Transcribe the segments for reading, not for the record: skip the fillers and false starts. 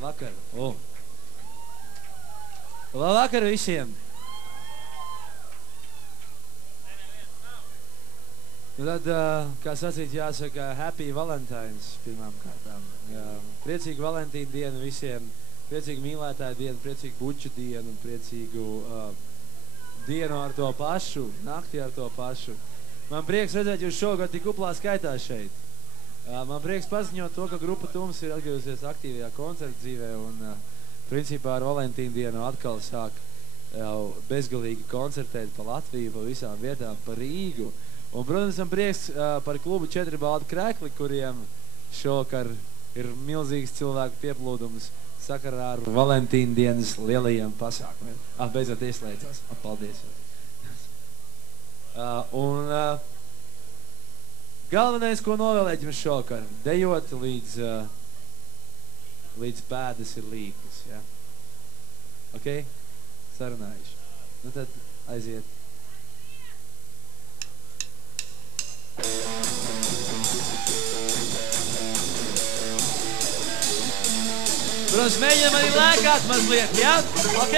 Labvakar. Labvakar visiem. Tad, kā sacīt, jāsaka Happy Valentines pirmām kārtām. Priecīgu Valentīnu dienu visiem, priecīgu mīlētāju dienu, priecīgu buču dienu, priecīgu dienu ar to pašu, nakti ar to pašu. Man prieks redzēt jūs šogad tik kuplā skaitā šeit. Man prieks paziņot to, ka grupa Tums ir atgriezusies aktīvajā koncerta dzīvē un principā ar Valentīnu dienu atkal sāk jau bezgalīgi koncertēt pa Latviju, pa visām vietām, pa Rīgu. Un, protams, man prieks par klubu 4 balti krekli, kuriem šokar ir milzīgs cilvēku pieplūdums sakarā ar Valentīna dienas lielajiem pasākumiem. Beidzot ieslēdzās. Paldies. Galvenais, ko novēlēt jums šokar, dejot līdz pēdas ir līkas. Ja? Ok? Sarunājuši. Nu tad aiziet. Protams, mēģinām arī lēkāt mazliet, ja? Ok?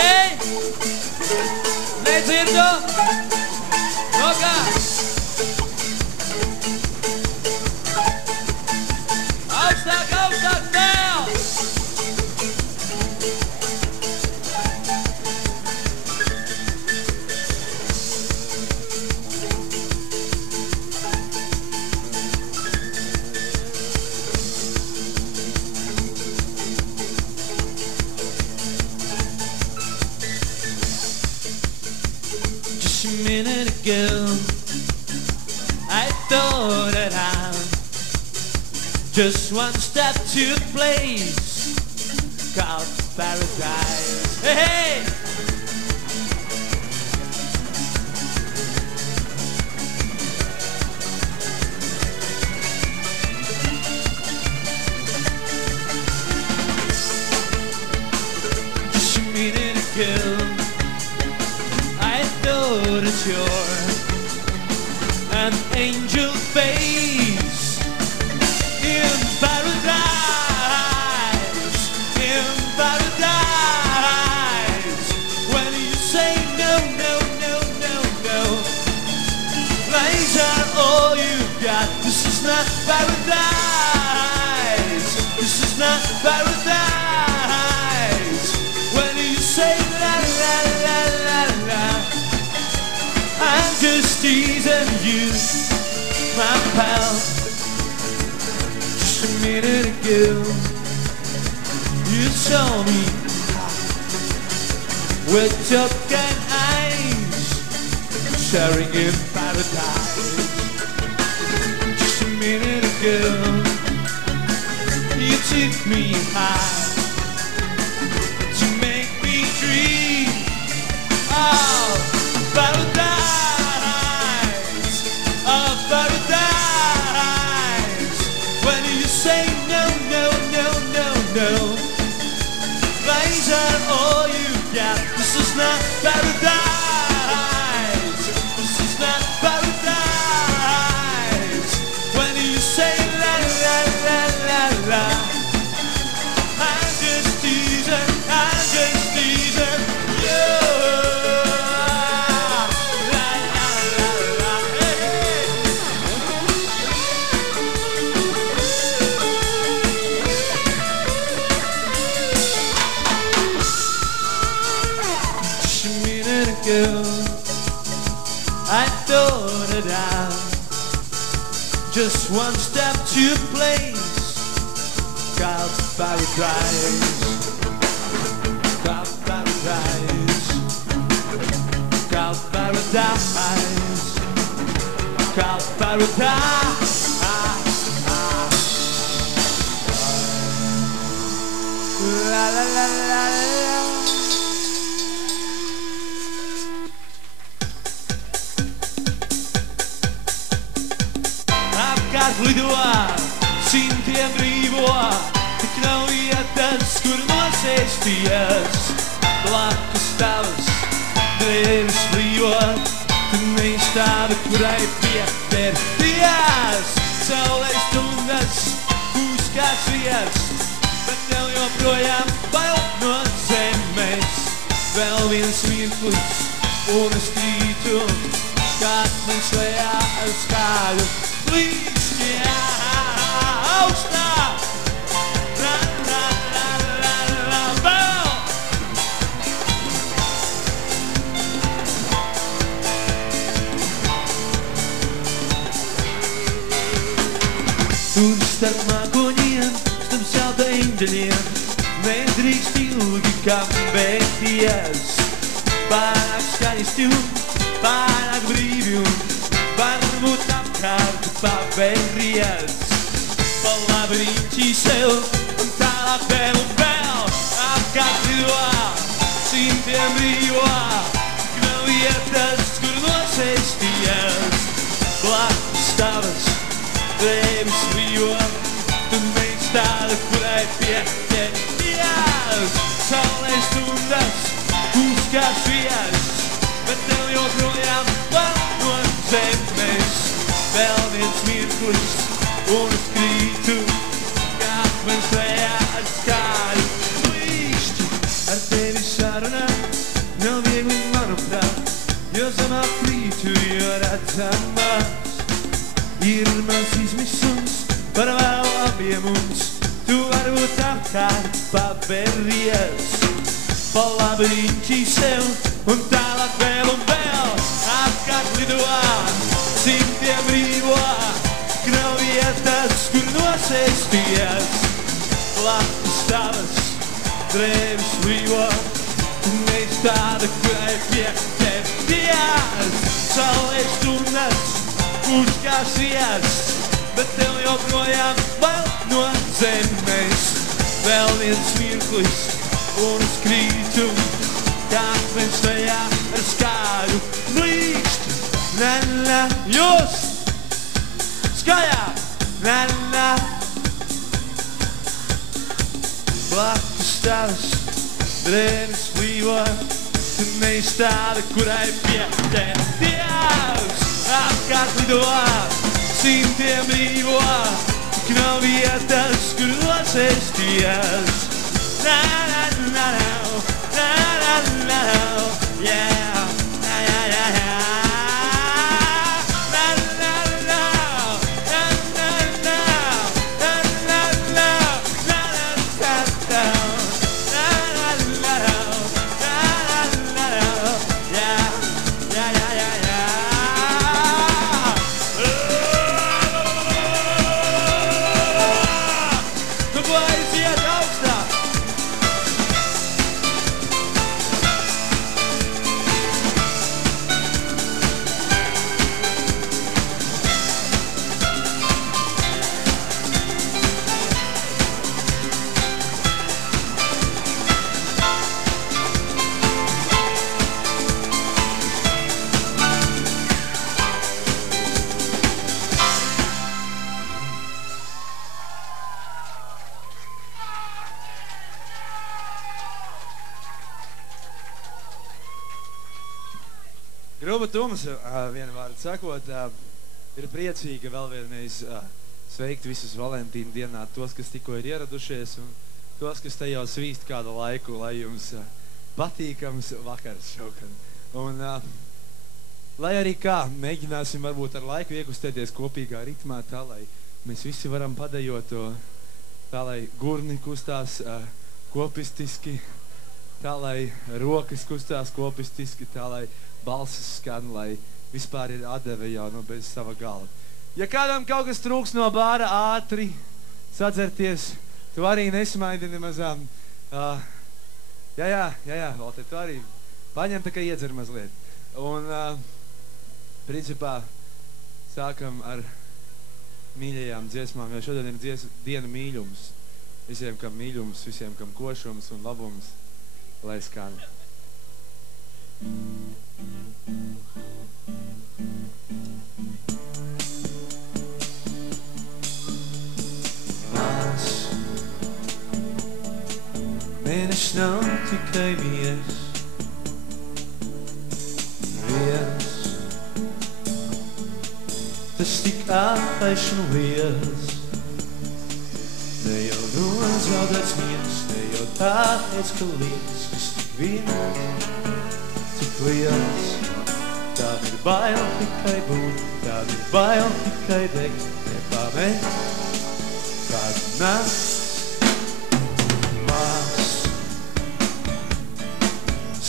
Nedzirdu? No kā? Augstāk, augstāk, vēl! I thought that I'm just one step to the place called paradise. Hey, hey! Just a minute ago, I thought that you're an angel face in paradise, in paradise. When you say no, no, no, no, no, lies are all you've got. This is not paradise. This is not paradise. When you say la la la la la, I'm just teasing you, my pal. Just a minute ago, you saw me with your kind eyes, sharing in paradise. Just a minute ago, you took me high to make me dream of paradise. Say no, no, no, no, no. Lies are all you got. This is not paradise. This is not paradise. When you say la la la la la, I'm just teasing, I'm just teasing you. La la la la, hey, hey. I thought that I'm just one step to a place called paradise, called paradise, called paradise, called paradise. La la la la la. Lido simtiem brīvo, tik nav vietas, kur nosēsties. Blakus tavas drēbes brīvo, tu neizstāvi, kurai pieķerties. Saulē stundas pūs kā sviests, bet tev joprojām joprojām bail no zemes. Vēl viens mirklis, un es krītu, kad man šlējā ar skaļu līšķi augstā. La, la, la, la, la, vēl! Tur starp mākoņiem, starp zelta eņģeļiem, nedrīkst ilgi kavēties. Pārāk skaisti un pārāk brīvi un varbūt apkārt pavēries. Pa labirinķī sev un tālāk vēl un vēl. Apkārt lido, simtiem brīvo, tik nav vietas, kur nosēsties. Blakus tavas drēbes brīvo, tu neesi tāda, kurai pieķeries. Saulē stundas, kūs kā sviests, bet tev joprojām vēl no zemes. Vēl viens mirklis, un es krītu, kā man slējā ar skaļu līšķi. Ar tevi sarunā nav viegli, manuprāt, jo zemā krītu, jo redzamās. Ir mans izmisums par vēl abiem mums, tu varbūt apkārt pavēries. Pa labirinķī sev un tālāk vēl un vēl. Apkārt lido, simtiem brīvo, tik nav vietas, kur nosēsties. Blakus tavas drēbes brīvo, tu neesi tāda, kurai pieķeries. Saulē stundas, kūs kā sviests, bet tev joprojām vēl no zemes. Vēl viens mirklis, un es krītu, kā mēs tajā ar skaļu blīkšķi. La, la, jūs! Skaļā! La, la! Blakus tavas drēbes blīvo, tu neesi tāda, kurai pieķeries. Apkārt lido, simtiem brīvo, tik nav vietas, kur nosēsties. La, la, la, la, la, la, la, yeah, la, la, la, la. La, la, la, la, la, la, la, la, la, la, la, la, la, la, la, la, yeah, yeah, yeah, yeah, yeah. Grupa Tums, vienu vārdu sakot, ir priecīga vēl vienreiz sveikt visus Valentīna dienā, tos, kas tikko ir ieradušies un tos, kas te jau svīst kādu laiku, lai jums patīkams vakars šokad. Un, lai arī kā, mēģināsim varbūt ar laiku iekustēties kopīgā ritmā, tā, lai mēs visi varam padejot to, tā, lai gurni kustās kopistiski, tā, lai rokas kustās kopistiski, tā, lai balsis skan, lai vispār ir atdeve jau no bez sava galva. Ja kādam kaut kas trūks no bāra ātri sadzerties, tu arī nesmaidi nemazām. Jā, Valter, tu arī paņem tā, ka iedzer mazliet. Un, principā, sākam ar mīļajām dziesmām, jo šodien ir diena mīļums. Visiem, kam mīļums, visiem, kam košums un labums, lai skan. Mās, mēnešs nav tikai viens, tas tik ātraiš un liels, ne jau Nozaudēts miers, ne jau tāpēc, ka liekas, kas tik viens, tik liels. Tām ir bail tikai būt, tām ir bail tikai degt, nepamēt, kādu nakts mās.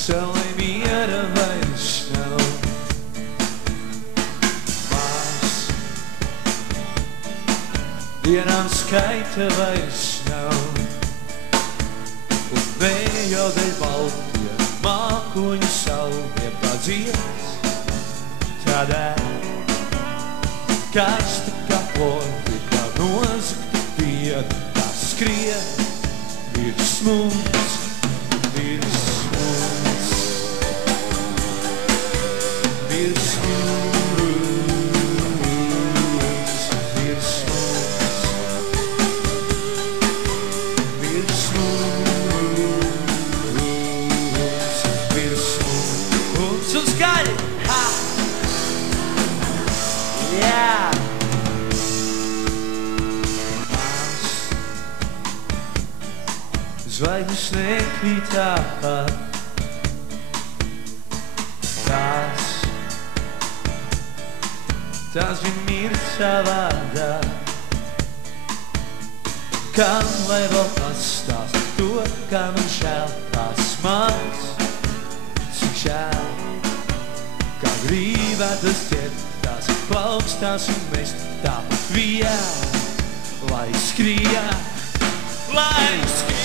Saulē miera vairs nav. Mās. Dienām skaita vairs nav. Un ne jau dēļ baltiem mākoņu salviem padzies. Tādēļ karsta kā plori, kā nozagta piena, tā skrien virs mums, virs mums, virs mums, virs mums, virs mums, virs mums, un skaļi! Ha! Yeah! Zvaigznes nekrīt tāpat. Tās vien mirt savādā. Kam lai vēl pastāst to, kā man žēl, tās mans, cik žēl. Kā gribētas ķert, tās ir plaukstās un mest tāpat vien, lai skrien, lai skrien.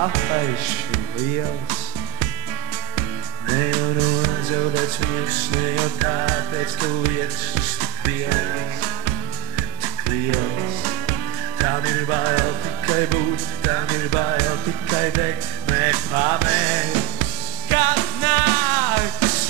Apaiš un liels. Ne jau nozaudēts viens, ne jau tāpēc, ka lietas uz tik viens, tik liels. Tām ir bail tikai būt, tām ir bail tikai degt, nepamēt. Kad nakts,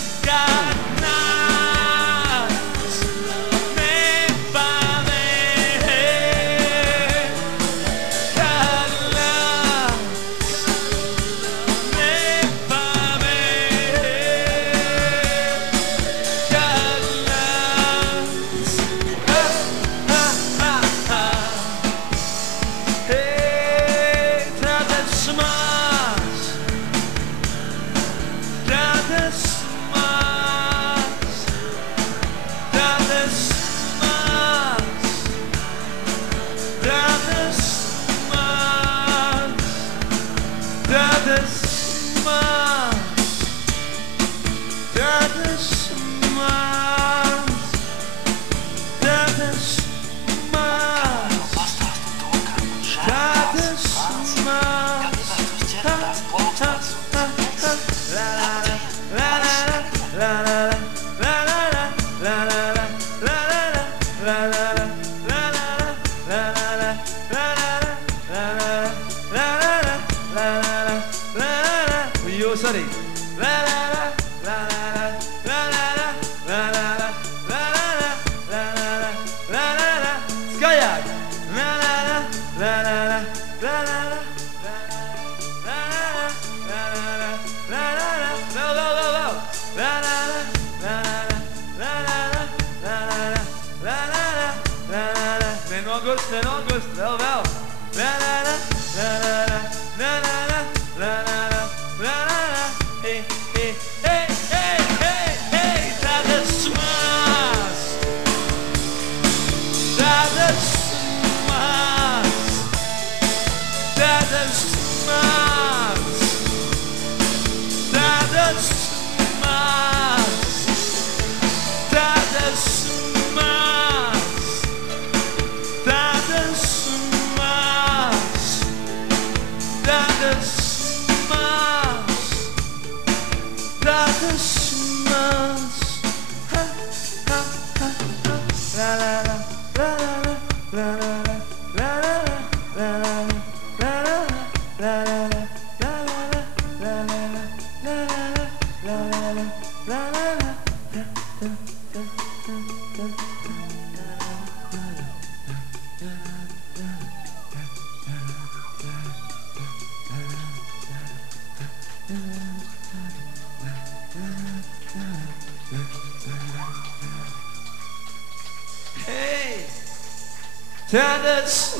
tad tas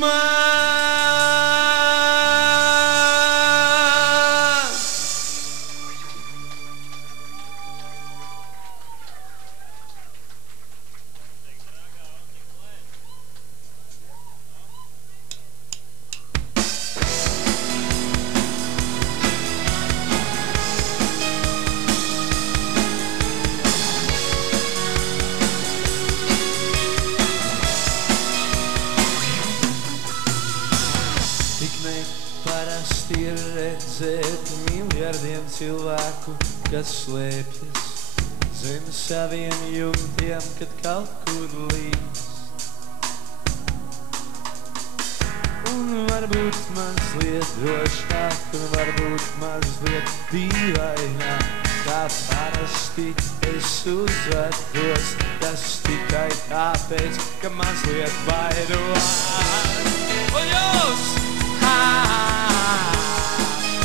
mans. Parasti ir redzēt miljardiem cilvēku, kas slēpjas zem saviem jumtiem, kad kaut kur līst. Un varbūt mazliet drošāk, un varbūt mazliet dīvaināk, kā parasti es uzvedos, tas tikai tāpēc, ka mazliet baidos. Un jūs!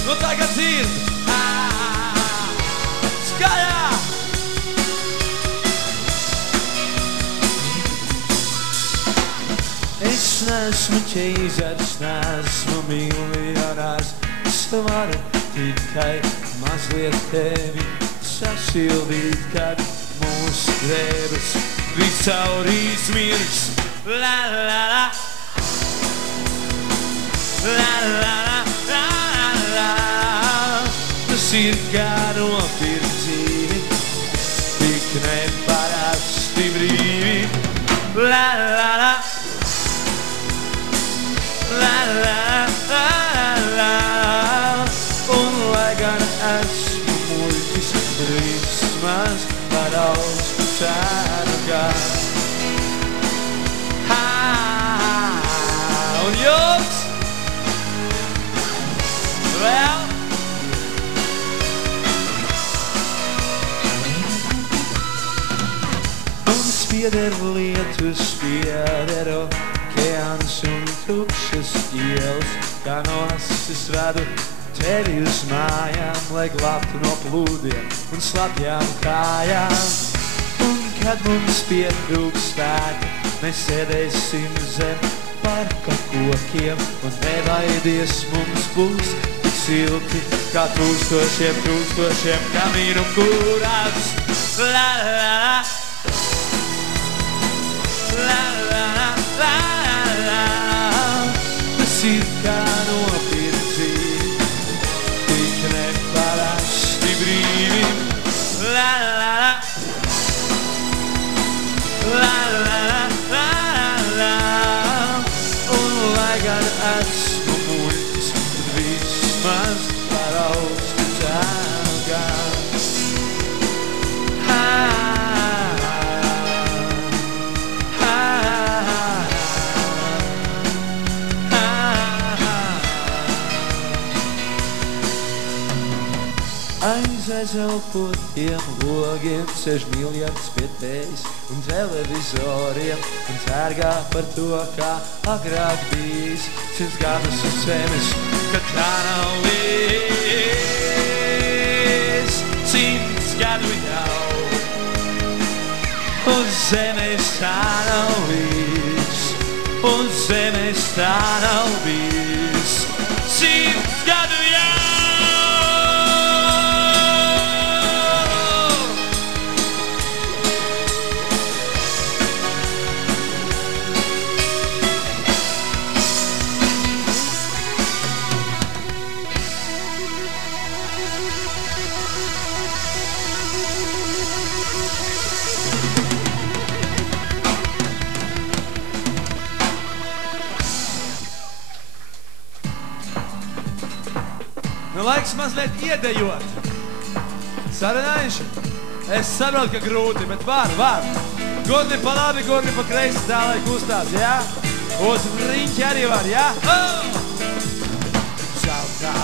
Nu tagad dzird! Skaļā! Es neesmu ķeizars, neesmu miljonārs, es varu tikai mazliet tevi sasildīt, kad mūsu drēbes viscaur izmirks. La la la! La la la la la, tas ir kā nopirkt dzīvi, tik neparasti brīvi. La la la, la la la la, un lai gan esmu muļķis, vismaz par augstu cenu gan. Un jūs? Well, mums pieder lietus, pieder okeāns un tukšas ielas, kā no asis vedu tevi uz mājām, lai glābtu no plūdiem un slapjām kājām. Un kad mums pietrūks spēka, mēs sēdēsim zem parka kokiem, un nebaidies mums būs tik silti, kā tūkstošiem kamīnu kurās. La la la, la la la la, tas ir kā nopirkt dzīvi, tik neparasti brīvi. La la la, la la la la, un lai gan esmu muļķis, tad vismaz par augstu cenu gan. Aiz elpotiem logiem sēž miljards pie tevis un televizoriem un sērgā par to, kā agrāk bijis 100 gadus uz zemes, kad tā nav bijis. 100 gadu jau uz zemes tā nav bijis, uz zemes tā nav bijis. 100 gadu jau. Nu, laiks mazliet iedejot. Sarunājuši? Es saprotu, ka grūti, bet var. Gurni pa labi, gurni pa kreisi, tā lai kustās, jā? Uz riņķi arī var, jā? Saltā,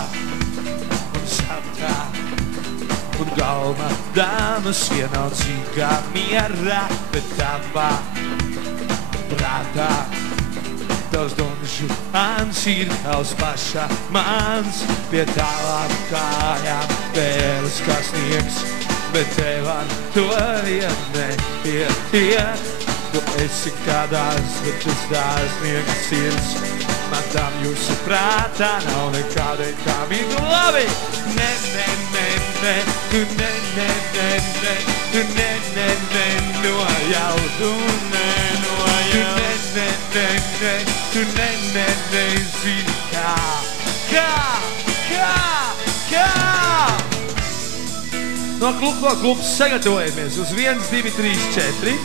un galma dāmas vienalcīgā mierā, bet tavā prātā. Tavs donžu ans ir tavs pašā mans, pie tavām kājām vēlas kā sniegs, bet tev ar to vien nepietiek. Tu esi kā dārs, bet tas dārznieka sirds. Man tam jūsu prātā nav nekādai tā mīgu labi. Ne, ne, ne, ne, tu ne, ne, ne, ne, tu ne, ne, ne, nojauc, tu ne, nojauc. Tu ne, ne, ne, ne, tu ne, ne, ne, zini kā. No klubs sagatavojamies uz 1, 2, 3, 4.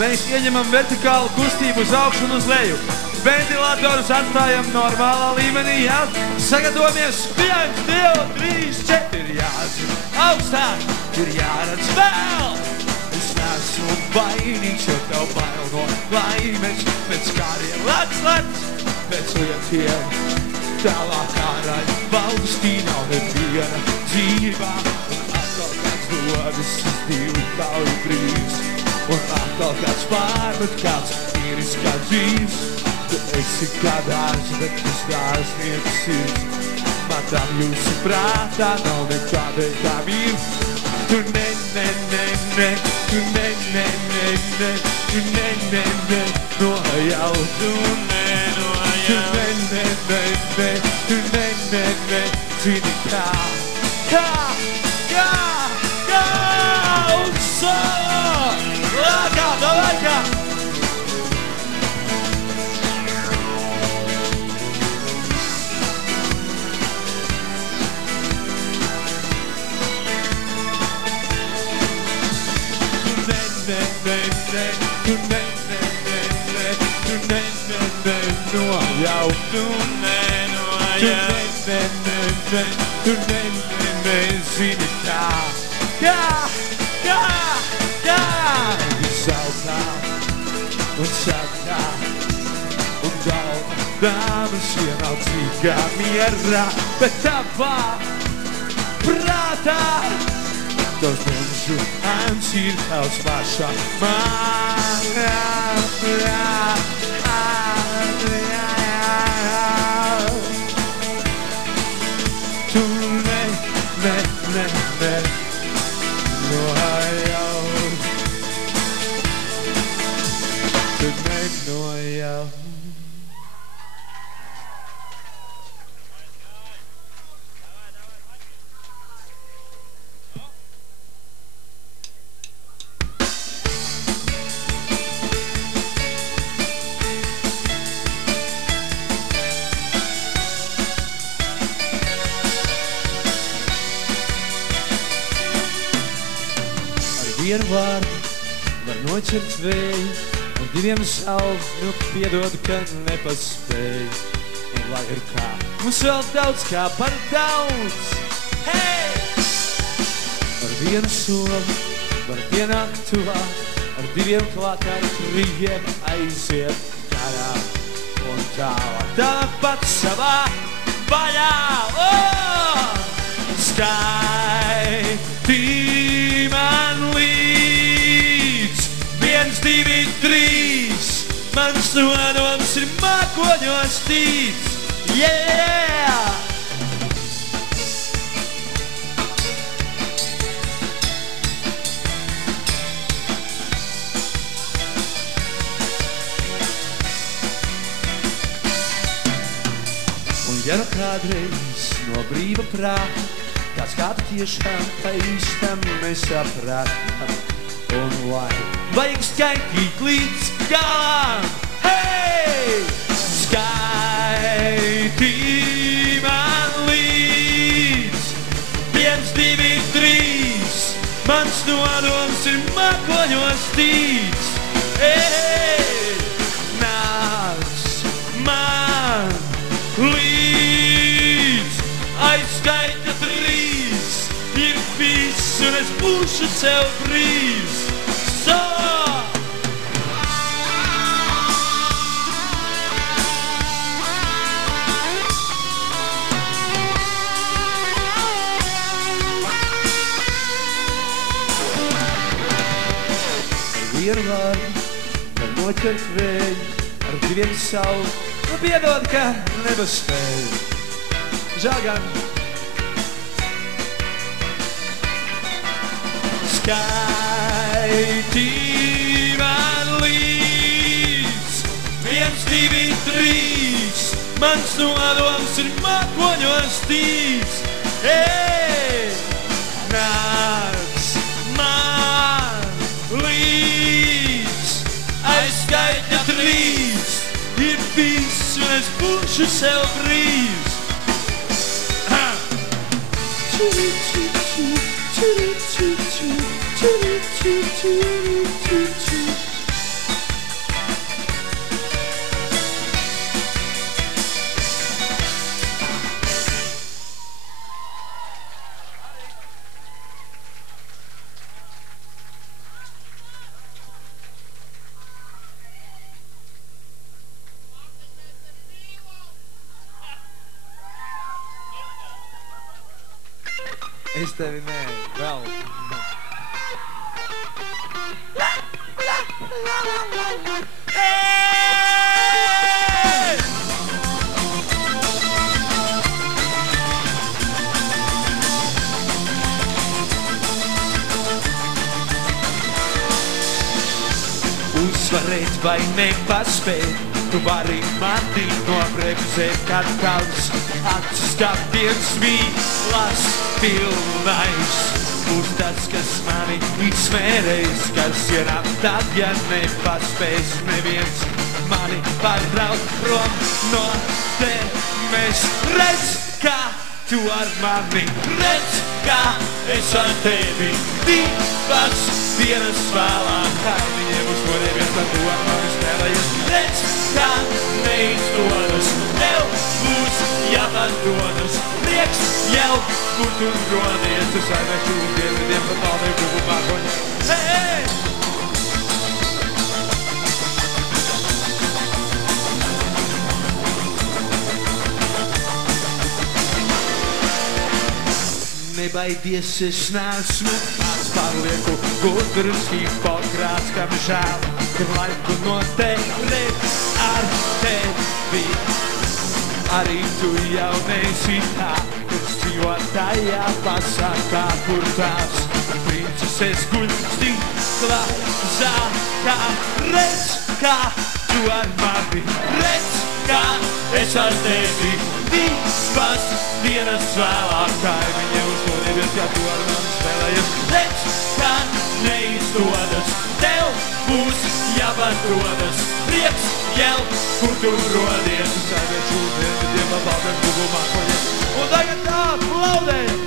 Mēs ieņemam vertikālu kustību uz augšu un uz leju. Ventilatorus atstājam normālā līmenī, jā? Sagatavojamies 1, 2, 3, 4. Ir jāzina augstāk, ir jāredz vēl. Es neesmu vainīgs, jo tev bail no laimes. Pēc kādiem lec, pēc lietiem. Tālāk ārāļ valstī nav neviena dzīvā. Un atkal kāds dodas uz divu kauju brīvs. Un atkal kāds pārmet, kāds īris kā dzīvs. Tu esi kā dārs, bet tas dārznieks sirds. Man tam jūsu prātā nav nekādai tā vīrs. Tu ne, ne, ne, ne, tu ne, ne, ne, ne, tu ne, ne, ne, nojauc, tu ne, nojauc. Tu ne, ne, ne, ne, tu ne, ne, ne, zini kā. Un solo! Lākā, davai! Tu ne, nojauc, tu ne, tu ne, zini kā. Visautā un sakā un galva dāmas vienalcīgā mierā, bet tavā prātā tos mūžu ēns ir tavs pašā mājā. Tu ne, ne, ne, ne, nojauc. Tu ne, nojauc. Vienu vārdu var noķert vēju, ar diviem salvu piedod, ka nepaspēju. Un lai ir kā, mums vēl daudz kā par daudz. Hei! Ar vienu soli var pienākt tuvāk, ar diviem klāt, ar trījiem aiziet karā. Un tālāk tāpat savā vaļā. Skaitī man līdz 1, 2, 3. Mans nodoms ir mākoņos tīts. Yeah! Un ja nu kādreiz no brīva prāta kāds kādu tiešām pa īstam nesaprātam. Un lai vajag skaitīt līdz galam. Hei! Skaitī man līdz 1, 2, 3. Mans nodoms ir mākoņos tīts. Hei! Nāc man līdz aizskaita 3. Ir viss, un es būšu sev brīvs. Vienu vārdu var noķert vēju, ar diviem savu, nu piedod, ka nepaspēju. Žēl gan. Skaitī mans nodoms ir mākoņos tīts. Ei, nāc man līdz, aiz skaitļa 3, ir viss, un es būšu sev brīvs. Es tevi nē, vēl. Uzvarēt vai nepaspēt, tu vari mani nobremzēt, kad tavs acu skatiens mīlas pilnais. Būs tas, kas mani izmērēs, kas ienāk tad, ja nepaspēs neviens mani pārbraukt prom no temes. Redz, kā tu ar mani, redz, kā es ar tevi, divas dienas vēlāk, kaimiņiem uz norievies, tad tu ar mani spēlējies. Redz, kā neizdodas, tev būs jāpadodas, prieks jau, kur tu rodies, tu saimēšu uz dienvidiem, pa taldēju gubu mākoņu. Hei! Nebaidies, es neesmu pārlieku gudrs Hipokrats, kam žēl, ka laiku noterēt ar tevi. Arī tu jau neesi tā, kas dzīvo tajā pasakā, kur tās princeses guļ stikla zākā. Redz, kā tu ar mani, redz, kā es ar tevi, divas dienas vēlāk, kaimiņiem uz norievies, kā tu ar mani spēlējies. Redz, kā neizdodas, tev būs jāpadodas, prieks jau, kur tu rodies, tu saimēšu uz dienvidiem, pa taldēm gubu mākoņiem. Un tagad tā, laudējam!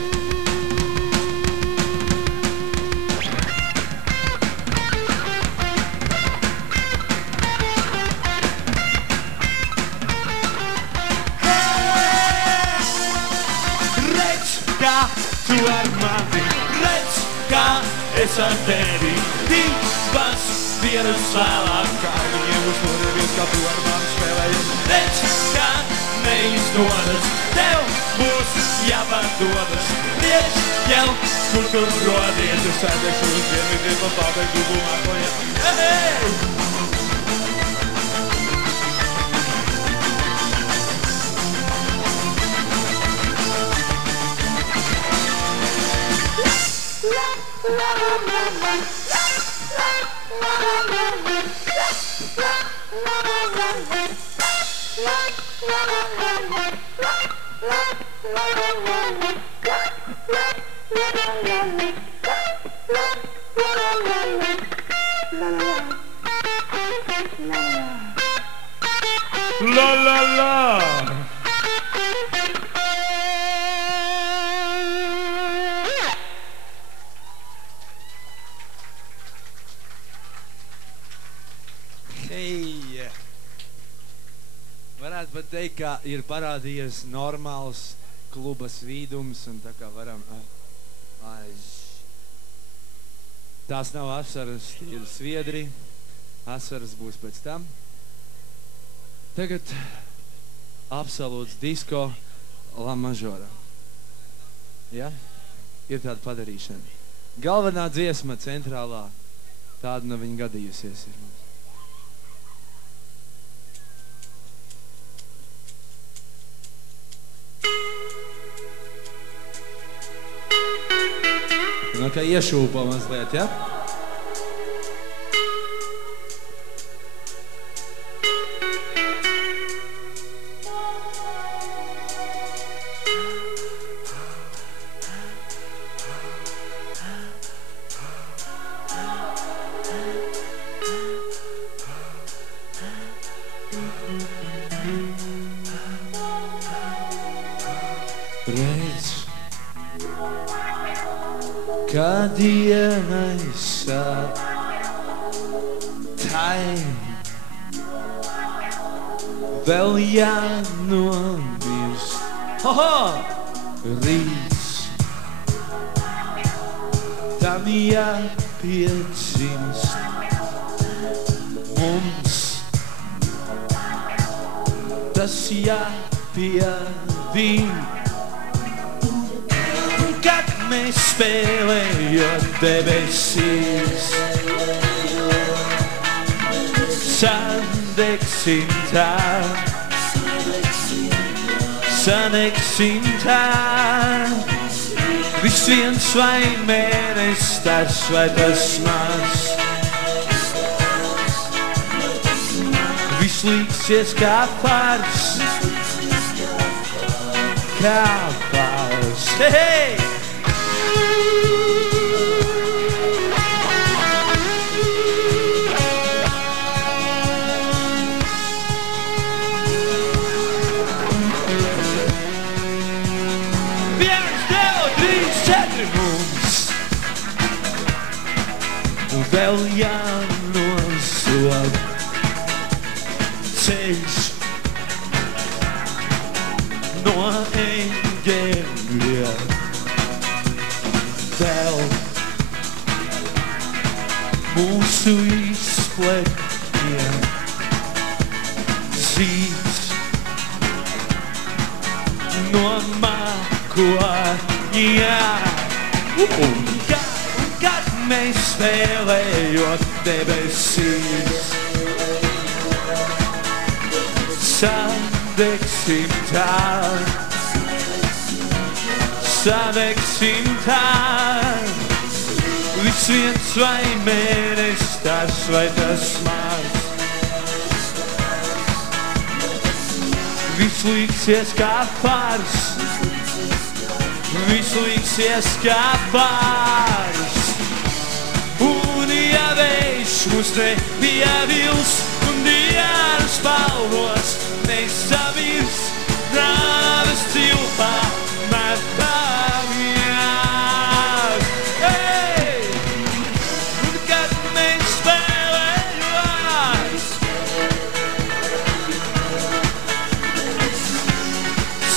Kā tu ar mani, redz, kā es ar tevi, divas dienas vēlāk, kaimiņiem uz norievies, kā tu ar mani spēlējies. Redz, kā neizdodas, tev būs jāpadodas, prieks jau, kur tu rodies, tu saimēšu uz dienvidiem, pa taldēju gubu mākoņiem. Hei! La la la. Varētu pat teikt, ka ir parādījies normāls kluba svīdums, un tā kā varam... Tās nav asaras, tie ir sviedri, asaras būs pēc tam. Tagad absolūts disko la mažora. Ja? Ir tāda padarīšana. Galvenā dziesma centrālā, tāda no viņa gadījusies ir mums. Nu, kā iešūpo mazliet, ja? Kā dienai sāk, tai vēl jānomirst. Rīts, tam jāpiedzimst. Mums tas jāpiedzīv. Kad mēs spēlējot debesīs, sadegsim tā, sadegsim tā. Viss viens vai mēnesis, tas vai tas maz. Viss līksies kā fars, kā fars. Hei! Vēl jānosod ceļš no eņģeļiem. Vēl mūsu izpletiem zīts no mākoņiem. Kad mēs spēlējot debesīs, sadegsim tā, sadegsim tā. Viss viens vai mēnesis, tas vai tas maz. Viss līksies kā fars, viss līksies kā fars. Un ja vējš mūs nepievils un dienas palvos nesavirs, nāves cilpā metāmies. Hey! Un kad mēs spēlējot,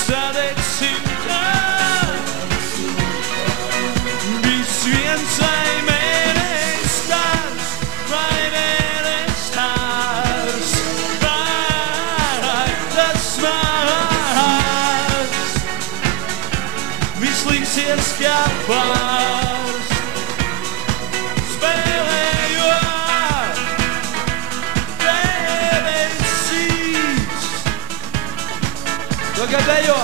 sadegsim tā, viss viens vai kā fars. Spēlējot debesīs. Tagad ejo!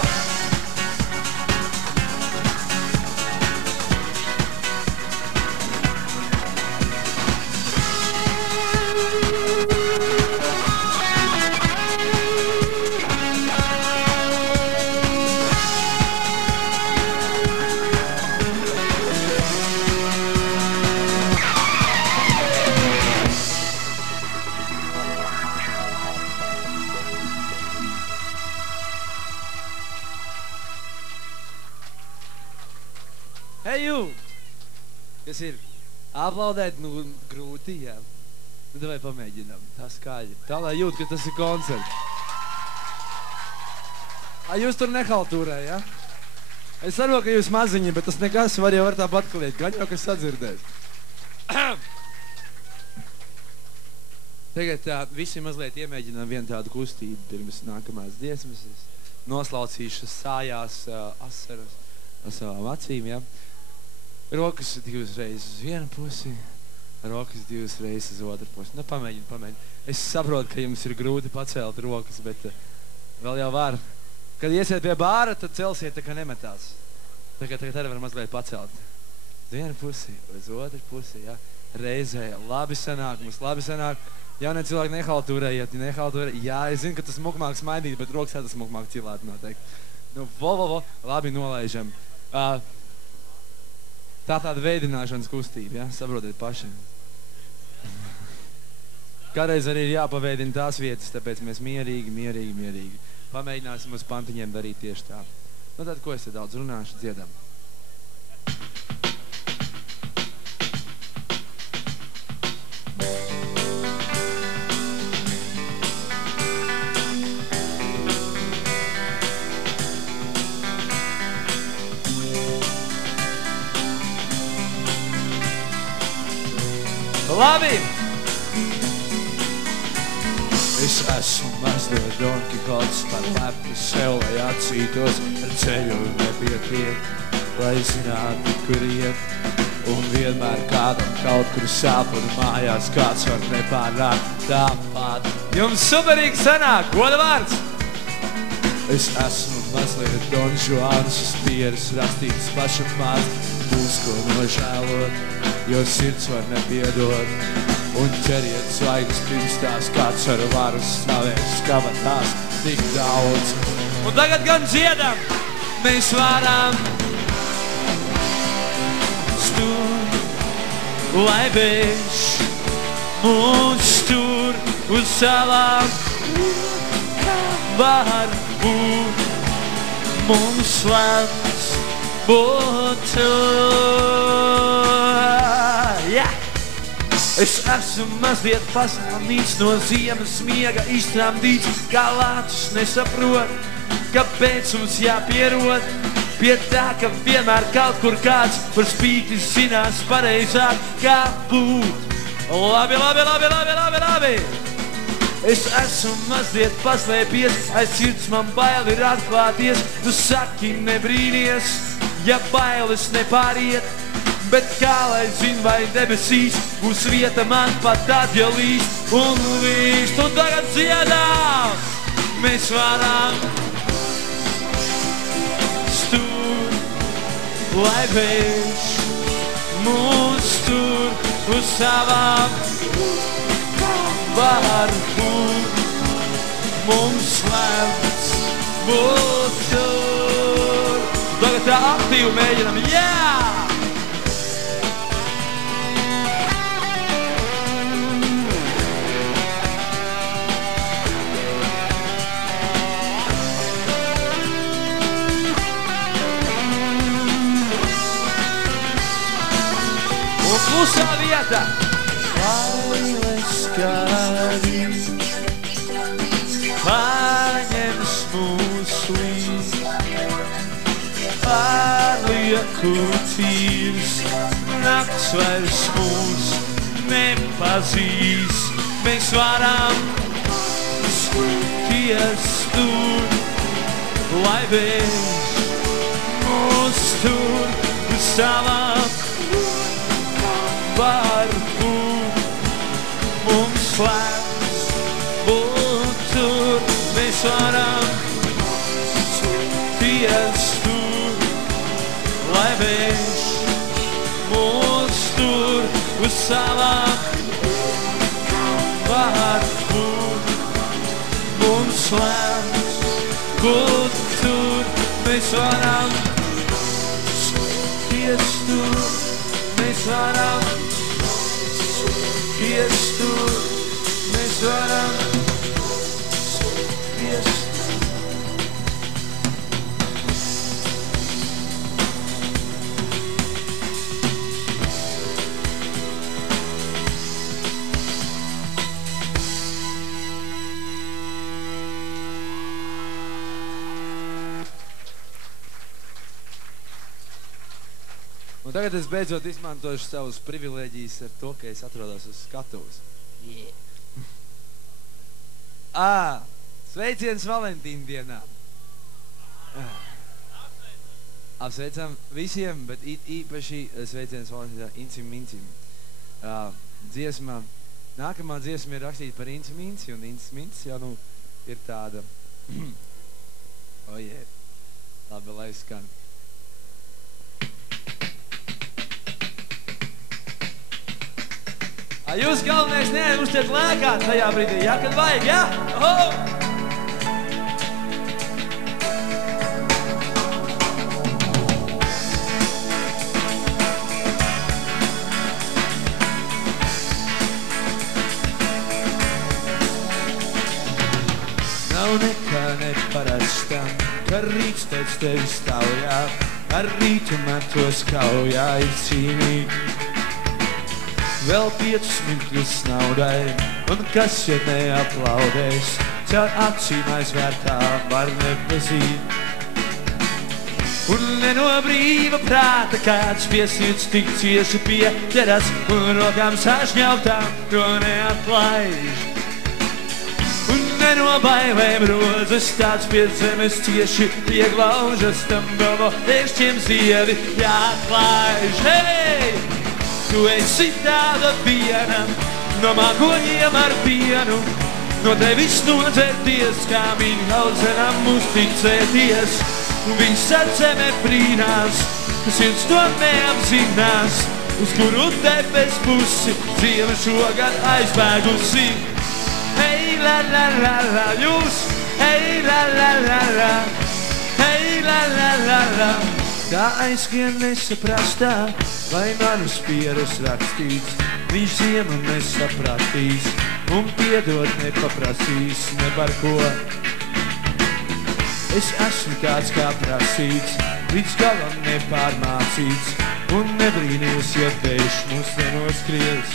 Hey, you! Kas ir? Aplaudēt, nu, grūti, jā. Nu, davai pamēģinām. Tā skaļi. Tā, lai jūt, ka tas ir koncerts. Jūs tur nehaltūrē, jā? Es saprotu, ka jūs maziņi, bet tas nekas var jau ar tāpat kliēt. Gan jau, kas sadzirdēs. Tagad visi mazliet iemēģinām vienu tādu kustību pirms nākamās dziesmas. Es noslaucīšu sājās asaras ar savām acīm, jā. Rokas divas reizes uz vienu pusi, rokas divas reizes uz otru pusi. Nu, pamēģini. Es saprotu, ka jums ir grūti pacelt rokas, bet vēl jau var. Kad iesiet pie bāra, tad celsiet tā kā nemetās. Tagad arī var mazliet pacelt. Uz vienu pusi, uz otru pusi, jā. Reizē. Labi sanāk, mums labi sanāk. Jaunie cilvēki nehaltūrējiet, Jā, es zinu, ka tas mukmāks mainīt, bet rokas tas mukmāk cilāt noteikti. Nu, labi nolaižam. Tā tāda veidināšanas kustība, ja? Saprotiet paši. Kādreiz arī ir jāpaveidina tās vietas, tāpēc mēs mierīgi pamēģināsim uz pantiņiem darīt tieši tā. Nu tad, ko es te daudz runāšu, dziedam. Labi! Es esmu mazliet Don Kihots par lepni sev, lai atcītos ar ceļu nepietiek, lai zinātu, kur iet. Un vienmēr kādam kaut kur sāp un mājās kāds var nepārnākt tāpat. Jums superīgi sanāk, goda vārds! Es esmu mazliet Don Juans, uz pieras rakstīts pašam maz, būs ko nožēlot, jo sirds var nepiedot. Un ķeriet zvaigznes pirms tās, kāds ar varu stāvēs kabatās tik daudz. Un tagad gan dziedam, mēs varam stur, lai viņš mūs tur uz savām var būt mums lemts būt tur. Es esmu mazliet paslānīts no ziemas miega iztramdīts, kā lāčs nesaprot, kāpēc mums jāpierod pie tā, ka vienmēr kaut kur kāds par spīti zinās pareizāk, kā būt. Labi, labi, labi, labi, labi, labi! Es esmu mazliet paslēpies, aiz sirds man bail ir atklāties, tu saki nebrīnies, ja bailes nepāriet, bet kā lai zin, vai debesīs būs vieta man pat tad, ja līst un līst. Un tagad dziedām, mēs varam stur, lai viņš mūs tur uz savām var būt mums lemts būt tur. Tagad tā aktīvi mēģinam, jā! Klusā vieta! Bailes kādi paņems mūs līdz, pārlieku tīrs, nakts vairs mūs nepazīs. Mēs varam sūties tur, lai viņš mūs tur uz savām var būt mums lemts būt tur. Mēs varam sūties tur, lai viņš mūs tur uz savām var būt mums lemts būt tur. Mēs varam sūties tur, mēs varam sūties tur, mēs varam sūties tur. Un tagad es beidzot izmantošu savus privilēģijas ar to, ka es atrodos uz skatuves. Yeah. Sveiciens Valentīna dienā. Apsveicam visiem, bet īpaši sveiciens Valentīna Incim Mincim. Dziesma, nākamā dziesma ir rakstīta par Inci Minci, un Inci Minci jau nu ir tāda, oje, labi, lai skan. Jūs galvenais neuztiet lēkāt tajā brīdī, ja, kad vajag, ja? Oho! Nav nekā neparastam, ka rīts pēc tevi staujā, ar rītu man tos kaujā izcīnīt. Vēl 5 mirkļus naudai, un kas, ja neaplaudēs, caur acīm aizvērtā var nepazīt. Un ne no brīva prāta kāds piesīts tik cieši pieķeras un rokām sašņauktām to neatlaiž. Un ne no bailēm rozes tāds pie zemes cieši pieglaužas, tam vēl no ēršķiem zievi jāatlaiž. Hei! Tu esi tāda viena, no mākoņiem ar pienu, no tevis nodzerties, kā Mīnhausenam uzticēties. Un visa zeme brīnās, sirds to neapzinās, uz kuru debes pusi ziema šogad aizbēgusi. Hei, la, la, la, la, jūs, hei, la, la, la, la, hei, la, la, la, la. Tā aizskrien nesaprastā, vai manus pierus rakstīts, viņš ziemu nesapratīs un piedot nepaprasīs ne par ko. Es esmu tāds kā prasīts, līdz galam nepārmācīts, un nebrīnījos, ja vējš mūs nenoskries.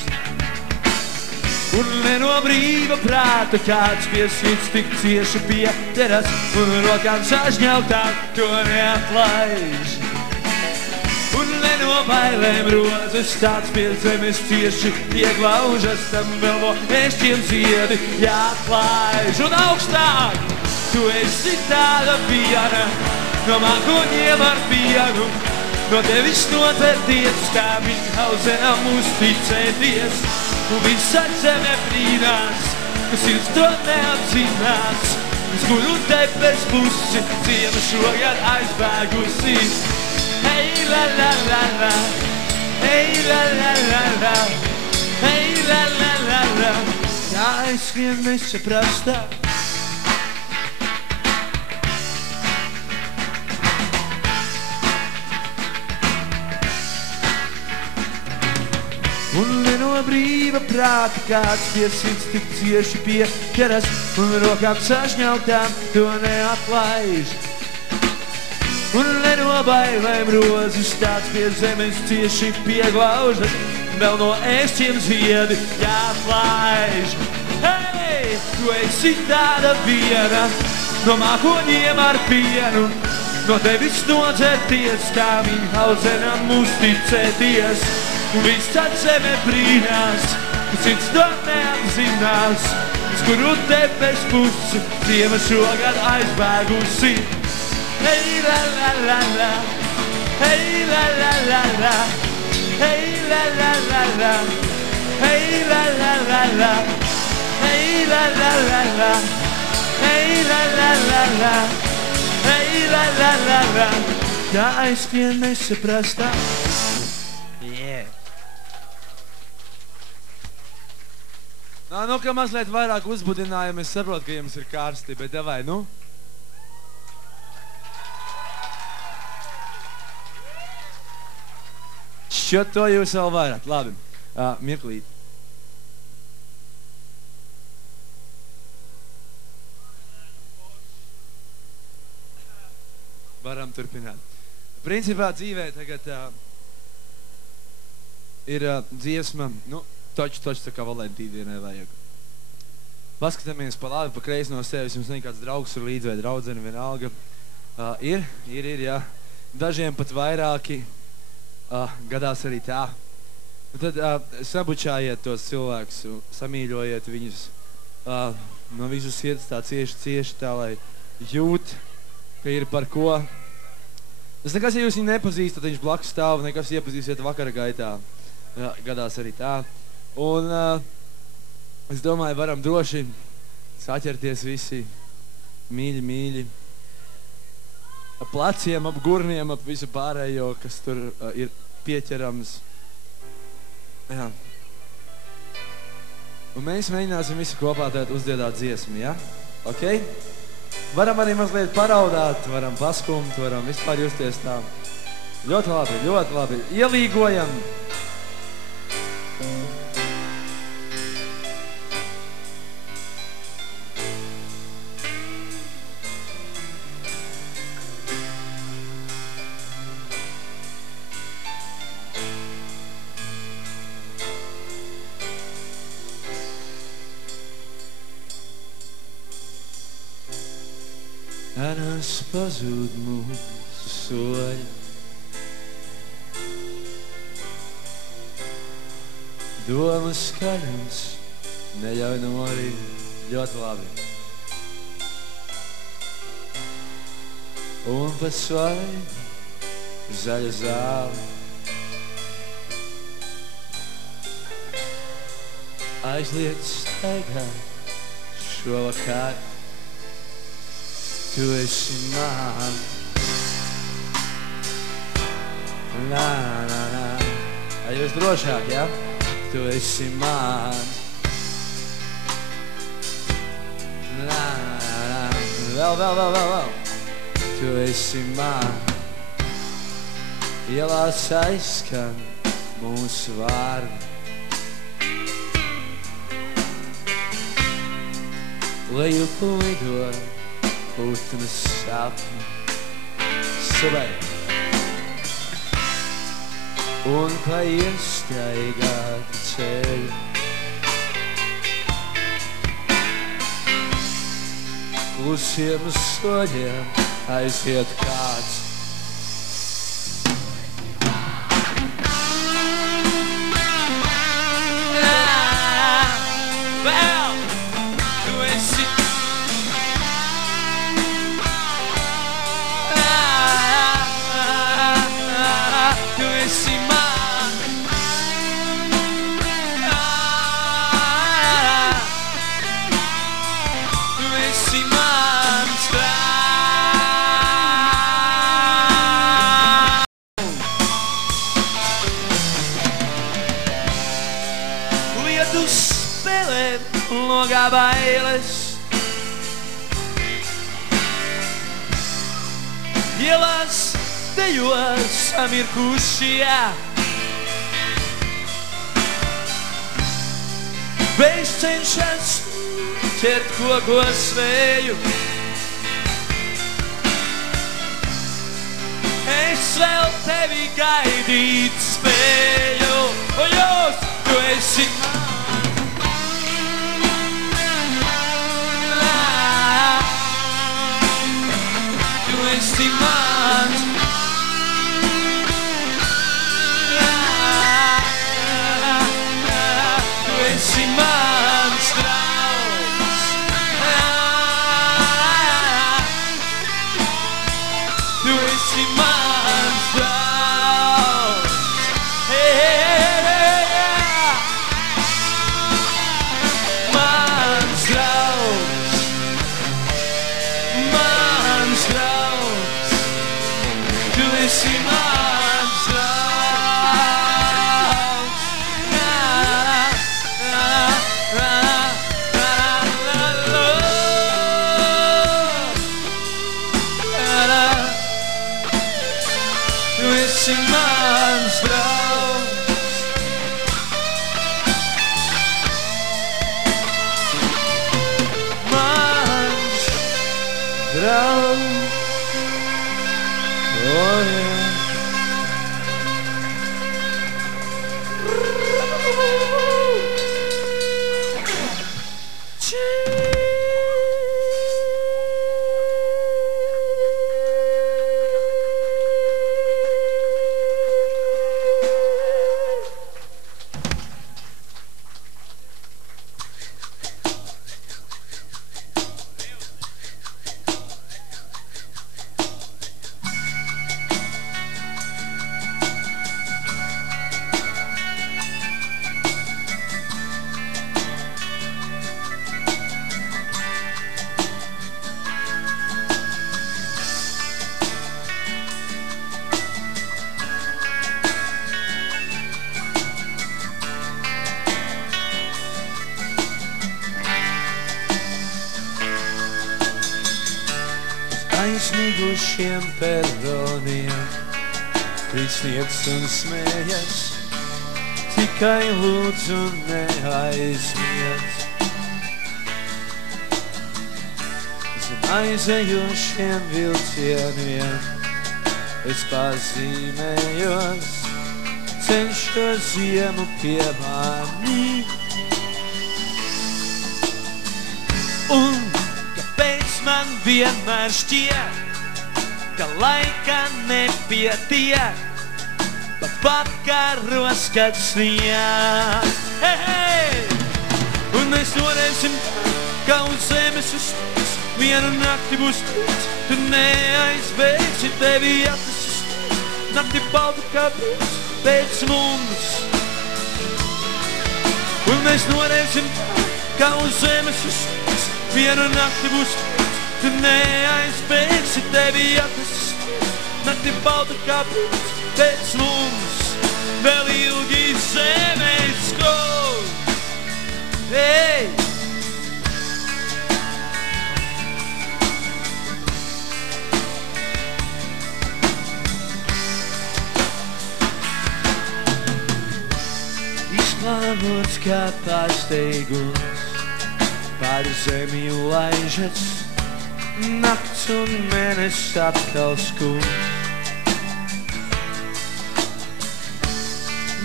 Un ne no brīva prāta kāds piesīts tik cieši pieķeras, un rokām sažņautām to neatlaiž. Un ne no bailēm rozes tāds pie zemes cieši pieglaužas, tam vēl no ēršķiem ziedi jāatlaiž. Un augstāk! Tu esi tāda viena, no mākoņiem ar pienu, no tevis nodzerties, kā Mīnhausenam uzticēties. Un visa zeme brīnās, ka sirds to neapzinās, uz kuru debes pusi ziema šogad aizbēgusi. Hei, la, la, la, la, hei, la, la, la, la, hei, la, la, la, la. Tā aizskrien nesaprastā. Un ne no brīva prāta kāds piesīts tik cieši pieķeras, un rokām sašņautām to neatlaiž. Un ne no bailēm rozes tāds pie zemes cieši pieglaužas, vēl no ēršķiem ziedi jāatlaiž. Hei! Tu esi tāda viena, no mākoņiem ar pienu, no tevis nodzerties, kā Mīnhausenam uzticēties. Un visa zeme brīnās, ka sirds to neapzinās, uz kuru debes pusi ziema šogad aizbēgusi. Hei, la, la, la, la, hei, la, la, la, la, hei, la, la, la, la, hei, la, la, la, la, hei, la, la, la, la, hei, la, la, la, la, hei, la, la, la, la. Tā aizskrien nesaprastā. Nu, ka mazliet vairāk uzbudinājumu, es saprotu, ka jums ir karsti, bet davai, nu? Šo to jūs vēl vairāk, labi. Mirklīt. Varam turpināt. Principā dzīvē tagad ir dziesma, nu, toč, tā kā Valentīndienai vajag. Paskatāmies pa labi, pa kreisi no sevis, jums nekāds draugs ir līdz vai draudzene vienalga. Ir, jā. Dažiem pat vairāki, gadās arī tā. Un tad sabučājiet tos cilvēkus, samīļojiet viņus no visu sirds tā cieši tā, lai jūt, ka ir par ko. Tas nekas, ja jūs viņu nepazīstat, viņš blakus stāv, nekas iepazīsiet vakara gaitā. Gadās arī tā. Un es domāju, varam droši saķerties visi mīļi, ap pleciem, ap gurniem, ap visu pārējo, kas tur ir pieķerams. Jā. Un mēs mēģināsim visi kopā tad uzdziedāt dziesmu, ja? Ok? Varam arī mazliet paraudāt, varam paskumt, varam vispār justies tā. Ļoti labi. Ielīgojam. Anas pazūd mums, mūsu soļi. Domu skaļums neļauj norīt, ļoti labi. Un pa svaigu zaļu zāli aizliet staigāt šovakar. Tu esi man. Nā, nā, nā. Jūs drošāk, ja? Tu esi man. Nā, nā, nā. Vēl. Tu esi man. Ielās aizskan mūsu vārdi. Lejup lido putnas sapni. Subai. Un pa iestaigātu ceļu klusiem soļiem aiziet kāds. Bailes Ielās dejo samirkušie Vējš cenšas ķert kokos vēju Es vēl tevi gaidīt spēju O jūs, tu esi man esi mans Tu esi mans draugs Tu esi mans draugs Mans draugs Mans draugs Tu esi mans draugs Tu esi mans draugs Mans draugs Oh yeah Aizmigušiem peroniem Kristnieks un smējas Tikai lūdzu neaizmiedz Zem aizejošiem vilcieniem Es pazīmējos Ceļš šo ziemu pie mani Un man vienmēr šķiet, ka laika nepietiek, pat vakaros, kad snieg. Hei, hei! Un mēs varēsim kā uz zemes uzspēc, vienu nakti būs pēc, tu neaizbēgsi, tevi atnesis nakti baltu kā brīvs pēc mums. Un mēs varēsim kā uz zemes uzspēc, vienu nakti būs pēc, tu neaizbēgsi, tevi atnesis nakti baltu kā brīvs pēc mums. Vēl ilgi zemē skauj. Hey! Izplānots kā pārsteigums, pār zemi laižas, nakts un mēnesis atkal skums.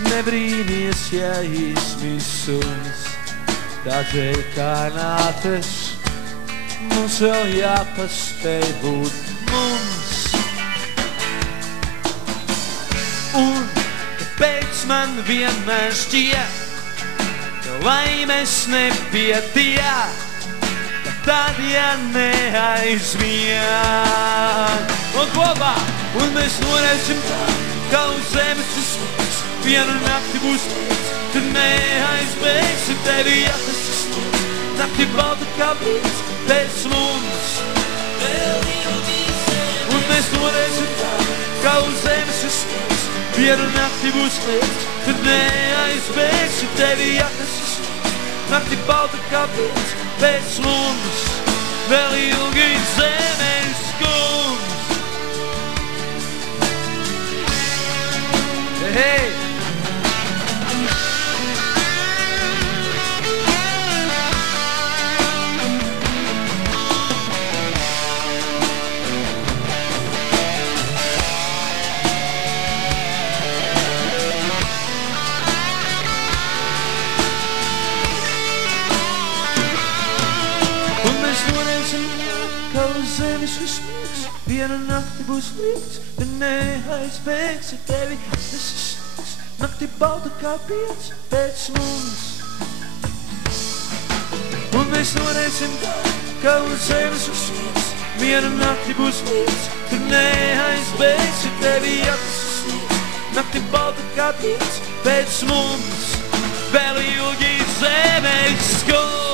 Nebrīnies, ja izmisums, tādēļ kā nātes, mums vēl jāpaspēj būt mums. Un kāpēc man vienmēr šķiet, ka laimes nepietiek, ka tad, ja neaizmieg. Un kopā, un mēs norēsim tā, kā uz zemes uzspēc, vienu nakti būs pēc, tu neaizbēgsi, tevi atnesis nakti balta kā brīvs pēc mums. Un mēs norēsim tā, kā uz zemes uzspēc, vienu nakti būs pēc, tu neaizbēgsi, tevi atnesis nakti balta kā brīvs pēc mums. Vēl ilgi zemē skums. Hey! Kā uz zemes uzsmiegs, vienu nakti būs līdz, tu neaizbēgsi, tevi atnesis nakti balta kā piec pēc mums. Un mēs norēsim tā, kā uz zemes uzsmiegs, vienu nakti būs līdz, tu neaizbēgsi, tevi atnesis nakti balta kā piec pēc mums. Vēl ilgi zemē skums.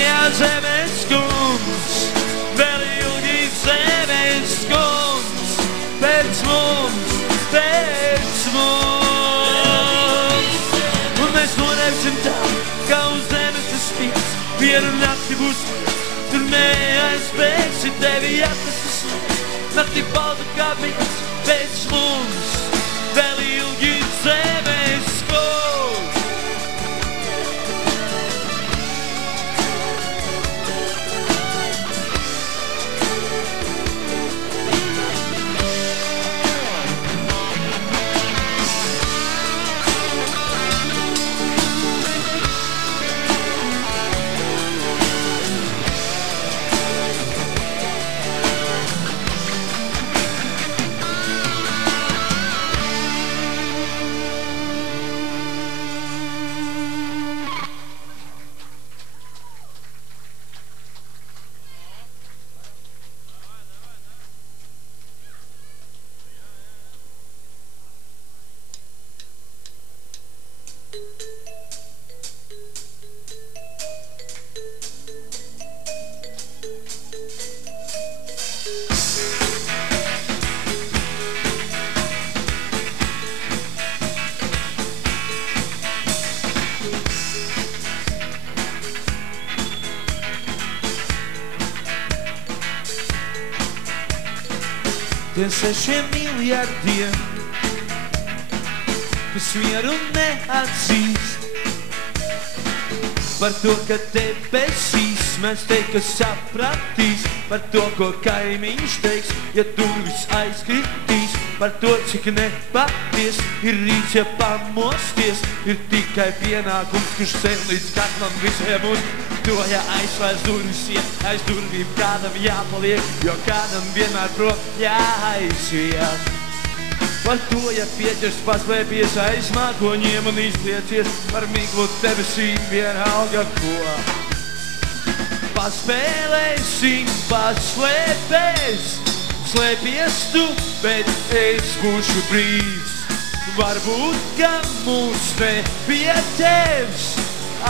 Ja zemē skums, vēl ilgi zemē skums, pēc mums, pēc mums. Un mēs norēsim tā, kā uz zemes tas spīts, vienu nakti būs līdz, tu neaizbēgsi, tevi atnesis nakti balta kā brīvs pēc mums. Vēl ilgi zemē skums. Tiem 6 miljardiem, kas mieru neatzīst, par to, ka debesīs mēs teikt, ka sapratīs, par to, ko kaimiņš teiks, ja durvis aizkritīs, par to, cik nepaties ir rīts, ja pamosties, ir tikai pienākums, kurš sev līdz kaklam visiem uz. To, ja aizslēdz durvis iet, aiz durvīm kādam jāpaliek, jo kādam vienmēr prom jāaiziet. Par to, ja pieķers paslēpies aiz mākoņiem un izliecies par miglu debesīm vienalga ko. Paspēlēsim, paslēpēs, slēpies tu, bet es būšu brīvs. Varbūt, ka mūs nepieķers,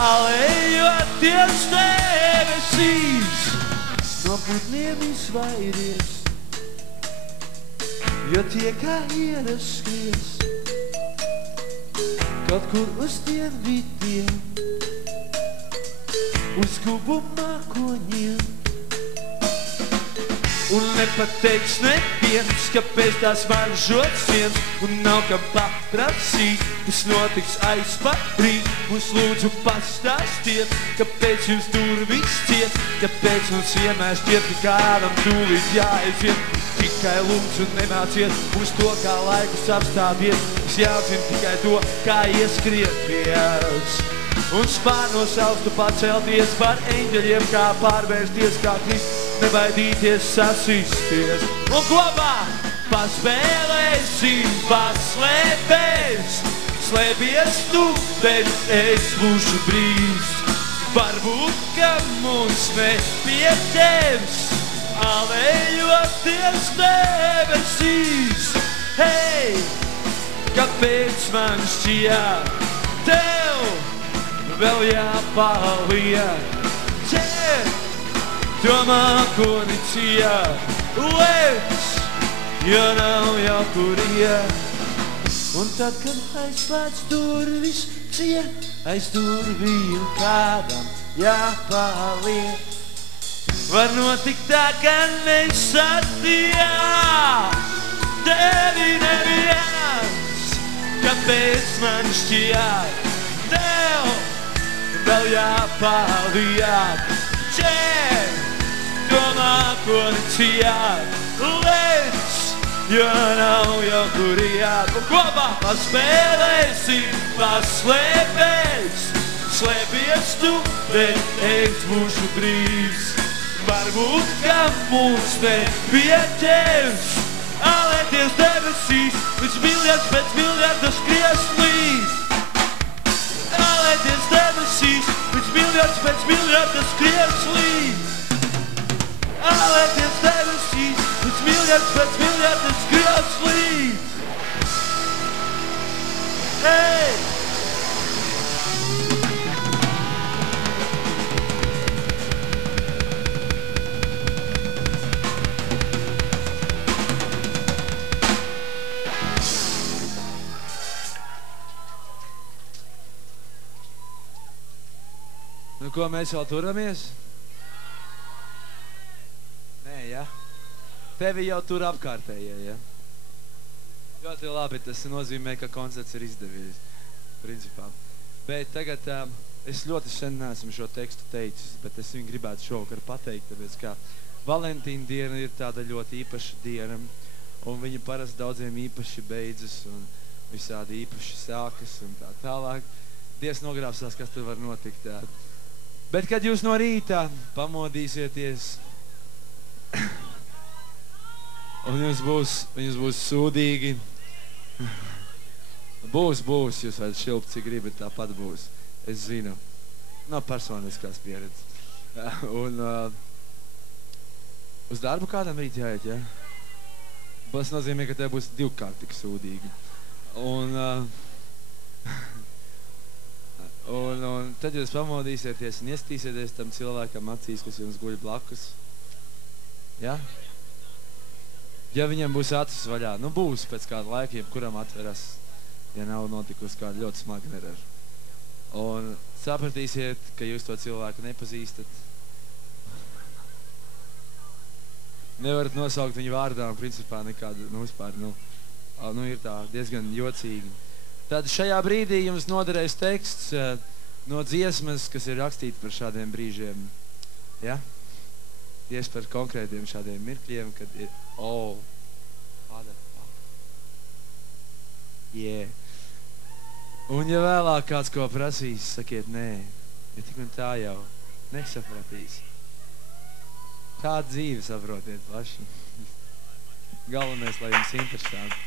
alejoties debesīs. No putniem izvairies, jo tie kā ieraskries kaut kur uz tiem vidiem, uz kubu mākoņiem. Un nepateiks neviens, kāpēc tās maržots viens, un nav kam paprasīt, kas notiks aiz pabrīt. Mums lūdzu pastāstiet, kāpēc jūs durvis ciet, kāpēc mums vienmēr šķiet, ka kādam tūlīt jāaiziet. Tikai lūdzu nemāciet uz to, kā laikus apstāvies, es jāzina tikai to, kā ieskrieties. Un spār no savas tu pacelties, par eņģeļiem kā pārvērsties, kā Kristus, nebaidīties sasisties. Un kopā paspēlēsim, paslēpēs, slēpies tu, bet es būšu brīvs. Varbūt, ka mums nepieķers, alejoties debesīs. Hei, kāpēc man šķiet tev vēl jāpaliek? Ķer to mākoni ciet, lec, jo nav jau kur iet. Un tad, kad aizslēdz durvis ciet, aiz durvīm kādam jāpaliek. Var notikt tā, ka nesatījā tevi neviens, kāpēc man šķiet tev vēl jāpaliek. Ķer to mākoni ciet, lec, jo nav jau kur iet. Un kopā paspēlēsim, paslēpēs, slēpies tu, bet es būšu brīvs. Varbūt, ka mūs nepieķers, aleties debesīs, līdz miljards pēc miljarda skries līdz. Aleties debesīs, līdz miljards pēc miljarda skries līdz. Aleties debesīs, līdz miljards pēc miljarda skries līdz. Hei! Nu, ko mēs vēl turamies? Nē, ja? Tevi jau tur apkārtējie, ja? Ļoti labi, tas nozīmē, ka koncerts ir izdevies, principā. Bet tagad es ļoti sen neesmu šo tekstu teicis, bet es viņu gribētu šovakar pateikt, tāpēc kā Valentīna diena ir tāda ļoti īpaša diena, un viņa parasti daudziem īpaši beidzas, un visādi īpaši sākas, un tā tālāk. Dievs nogrābsās, kas tur var notikt. Bet, kad jūs no rīta pamodīsieties, un jums būs sūdīgi, būs, jūs varat šilpt, cik gribat, tāpat būs. Es zinu, no personiskās pieredzes. Un uz darbu kādam rīt jāiet, ja? Tas nozīmē, ka tev būs divkārtīgi sūdīgi. Un tad jūs pamodīsieties un iestīsieties tam cilvēkam acīs, kas jums guļ blakus. Ja? Ja viņam būs acis vaļā, nu būs pēc kāda laika, jebkuram atveras, ja nav notikusi kāda ļoti smaga neraža. Un sapratīsiet, ka jūs to cilvēku nepazīstat. Nevarat nosaukt viņu vārdā un principā nekādu, vispār, ir tā diezgan jocīgi. Tad šajā brīdī jums noderēs teksts no dziesmas, kas ir rakstīta par šādiem brīžiem. Ja? Tieši par konkrētiem šādiem mirkļiem, kad ir, Father, yeah. Un ja vēlāk kāds ko prasīs, sakiet nē, ja tik un tā jau nesapratīs. Tā dzīve, saprotiet, plaši. Galvenais, lai jums interesanti.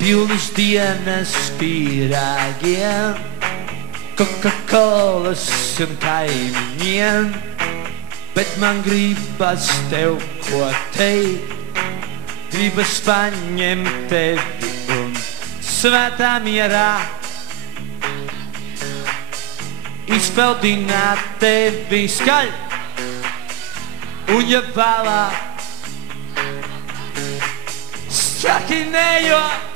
Pilnas dienas pīrāgiem, Coca-Colas un kaimiņiem, bet man gribas tev ko teikt, gribas paņemt tevi un svētā mierā izpeldināt tevi skaļ, un ja vēlāk sakinējot,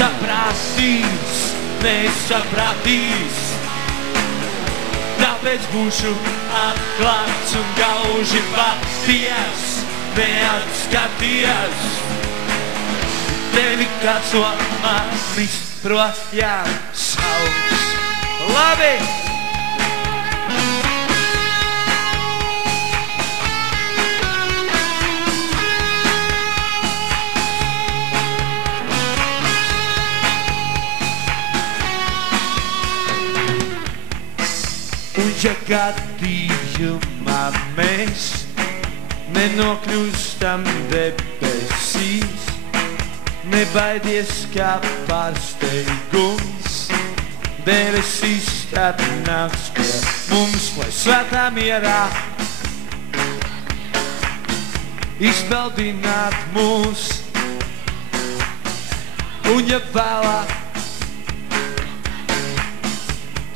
sapratīs, nesapratīs. Tāpēc būšu atklāts un gauži paties, neatskaties. Tevi kāds no manis projām sauc. Labi! Un ja gadījumā mēs nenokļūstam debesīs, nebaidies kā pārsteigums, debesīs tad nāks pie mums, lai svētā mierā izpeldināt mūs. Un ja vēlāk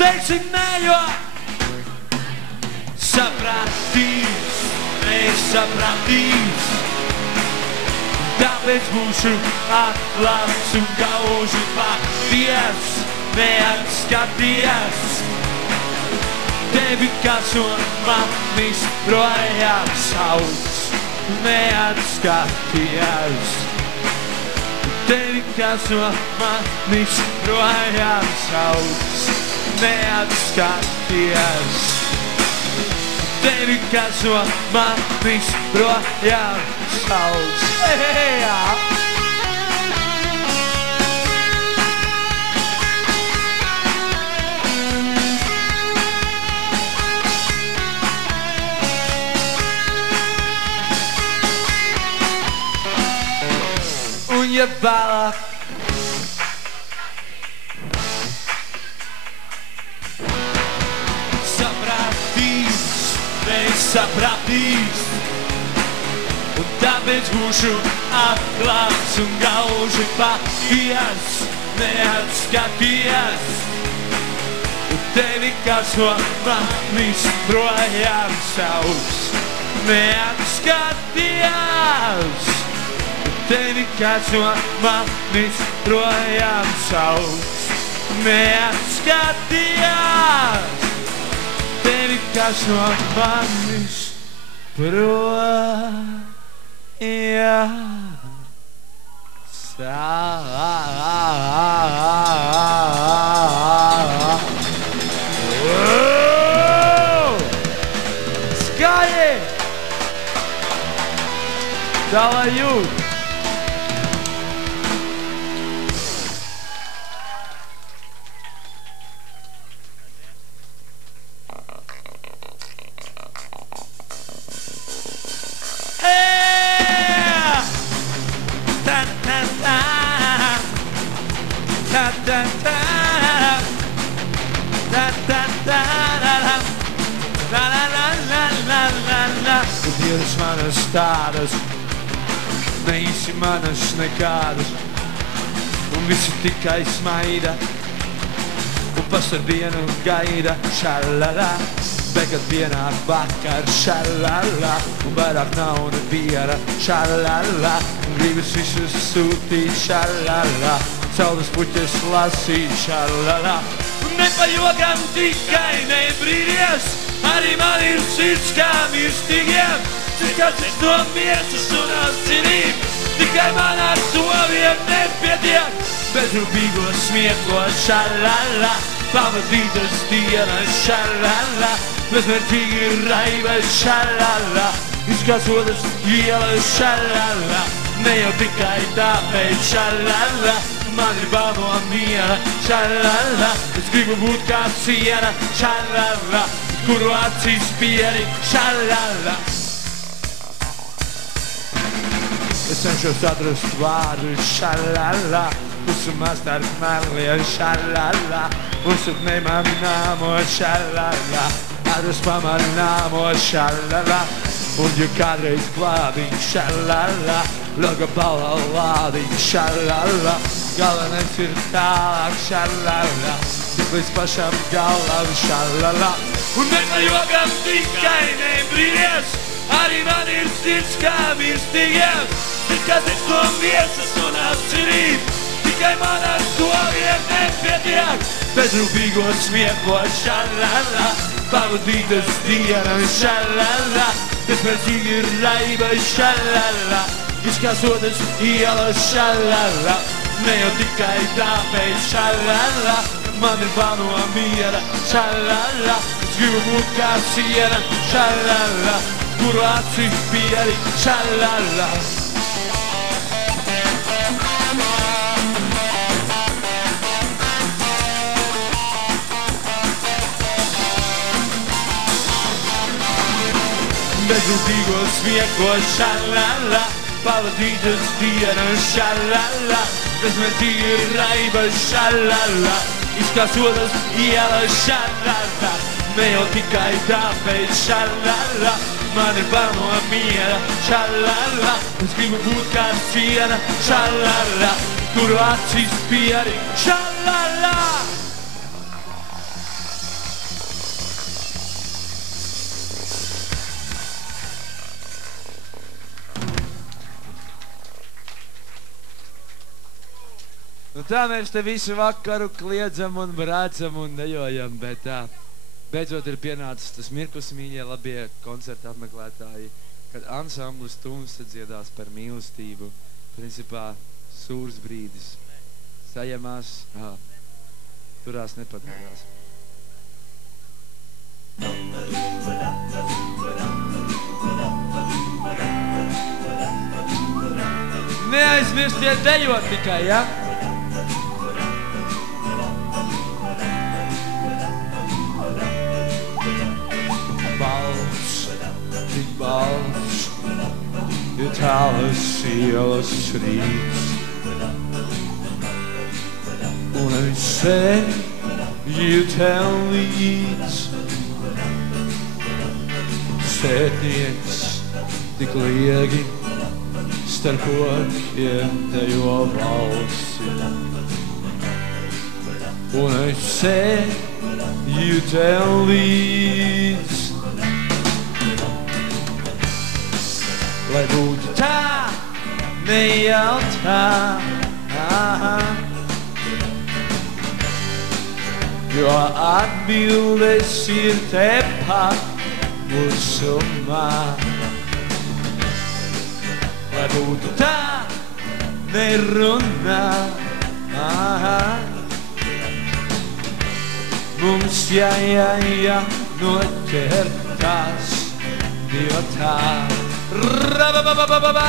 teiksim nē, jo sapratīs, nesapratīs. Tāpēc būšu atklāts un gauži paties, neatskaties. Tevi kāds no manis projām sauc, neatskaties. Tevi kāds no manis projām sauc, neatskaties. Tevi kāds no manis projām sauc. Un ja vēlāk sapratīs, nesapratīs. Un tāpēc būšu atklāts un gauži paties, neatskaties. Un tevi kāds no manis projām sauc, neatskaties. Un tevi kāds no manis projām sauc, neatskaties. Tevi kāds no manis projām Skaļi! Tā lai jūt! Dienas manas tādas, neīsi manas nekādas, un visi tikai smaida, un pasar dienu gaida, šalala, bet kad pienāk vakar, šalala, un vairāk nav neviena, šalala, un gribas visus sūtīt, šalala, saules puķes lasīt, šalala, un ne pa jokam tikai nebrīdies, arī man ir sirds kā mirstīgiem, cik kāds no miesas un asinīm, tikai man ar to vien nepietiek. Bezrūpīgo smieko šalala, pavadītas dienas šalala, bezmērķīgi raiva šalala, izkasotas ielas šalala, ne jau tikai tāpēc šalala, man ir bail no miera šalala, es gribu būt kā siena šalala, kuru acīs pieri šalala. Es cenšos atrast vārdu šalala, pusumā starp meliem šalala, uzsut nemanāmo šalala, atrast pamanāmo šalala, un ja kādreiz glābiņ šalala, loga balalādiņ šalala, galvenais ir tālāk šalala, tik līdz pašam galam šalala, un neklajogam tikai nebrīnies, arī man ir sirds kā mirstīgiem, tikas es no miesas un atcerību, tikai man ar to vien nepietiek. Bezrūpīgo smieko šalala, pavadītas dienas šalala, bezmērķīgi raiba šalala, izkasotas ielas šalala, ne jau tikai tāpēc šalala, man ir bail no miera šalala, es gribu būt kā siena šalala, kuru acīs pieri šalala. Bezrūpīgo smieko šalala, pavadītas dienas šalala, bezmērķīgi raiba šalala, izkasotas ielas šalala, ne jau tikai tāpēc šalala, man ir bail no miera šalala, es gribu būt kā siena šalala, kuru acīs pieri šalala. Nu tā mēs te visu vakaru kliedzam un brācam un dejojam, bet tā beidzot ir pienācis tas mirklis, mīļie labie koncerta apmeklētāji, kad ansamblis Tumsa dziedās par mīlestību. Principā sūrs brīdis. Sajamās, turās nepadarās. Neaizmirstiet dejot tikai, ja? Balts, tik balts, ir tālas ielas rīts. Un es seju tev līdz. Sētnieks tik liegi starp kokiem dejo valsi. Un es seju tev līdz. Lai būtu tā, ne jau tā, jo atbildes ir tepat klusumā. Lai būtu tā, nerunā, mums noķer tās, jo tā. Ra-ba-ba-ba-ba-ba-ba!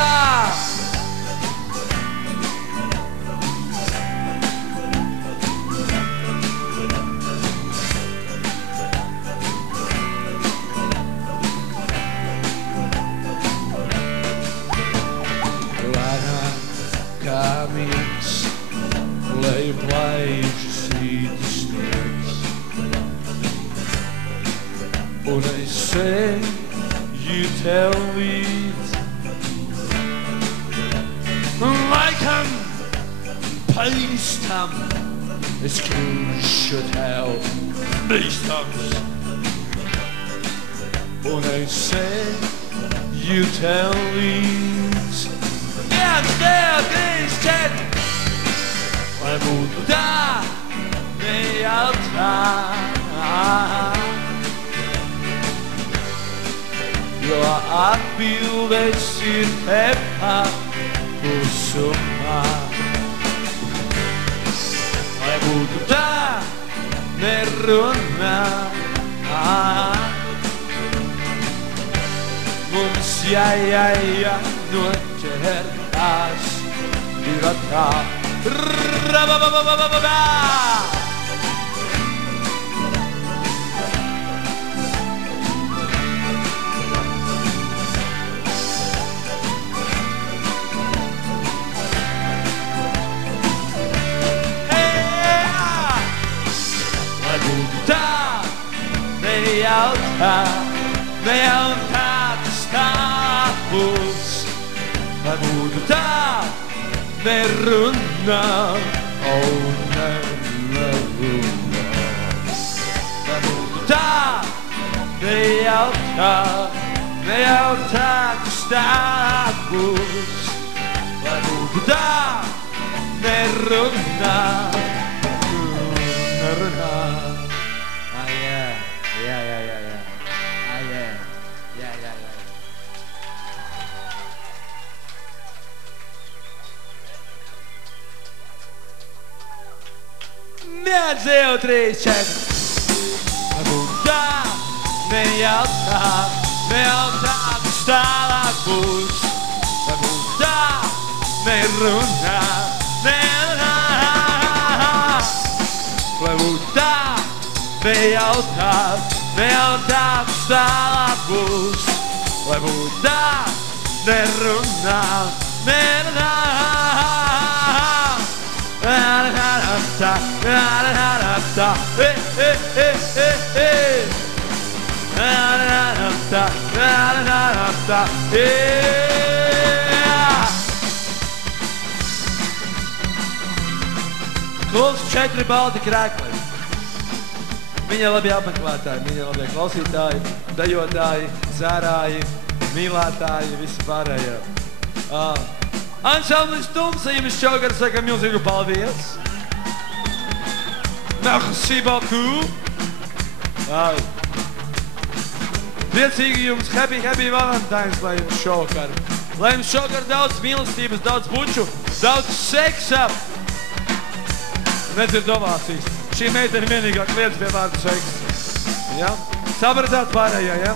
Lēnāk kā miegs, leju plaižas rīta sniegs. Un es seju tev līdz. Laikam paīstam, es kļūšu tev bīstams. Un es seju tev līdz. 1, 2, 3, 4. Lai būtu tā, ne jau tā. Jo atbildes ir tepat klusumā. Lai būtu tā, nerunā. Mums noķerās divatā. Rababababababā! Lai būtu tā, nejautā, tas tā būs. Lai būtu tā, nerunā, nerunā. Lai būtu tā, nejautā, tas tā būs. Lai būtu tā, nerunā, nerunā. Viens, divi, trīs, četri. Lai būtu tā, nejautā, tas tālāk būs. Lai būtu tā, nerunā, nerunā. Lai būtu tā, nejautā, tas tālāk būs. Lai būtu tā, nerunā, nerunā. Klusi 4 balti krekli. Viņa labi apmeklētāji, viņa labie klausītāji, dejotāji, zērāji, mīlētāji, visi pārējie. Ansamblis Tumsa jums šogad saka milzīgu paldies. Merci beaucoup. Priecīgi jums, happy Valentine's, lai jums šokar. Lai jums šokar daudz mīlestības, daudz buču, daudz seksa. Nedzird ovācijas. Šī meitene vienīgā kliedz pie vārdu seks. Ja? Sapratāt pārējā, ja?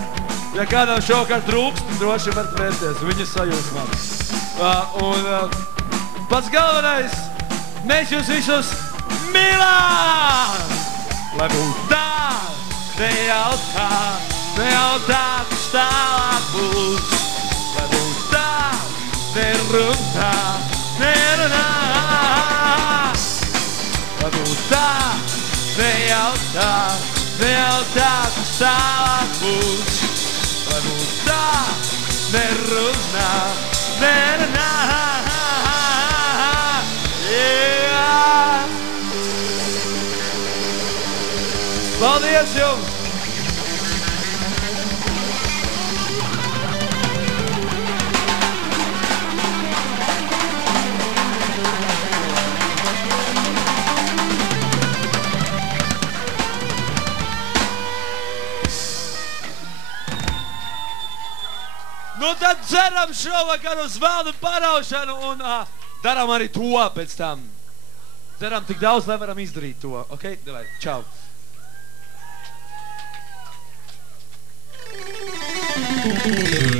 Ja kādam šokar trūkst, droši varat vērties. Viņas sajūsmā. Pats galvenais, mēs jūs visus mīlām! Lai būtu tā, nejautā, tas tālāk būs. Lai būtu tā, nerunā, nerunā. Lai būtu tā, nejautā, tas tālāk būs. Lai būtu tā, nerunā, nerunā. Paldies jums! Nu tad dzeram šovakar uz valdu paraušanu un daram arī to pēc tam. Dzeram tik daudz, lai varam izdarīt to. Ok? Davai, čau! Thank you.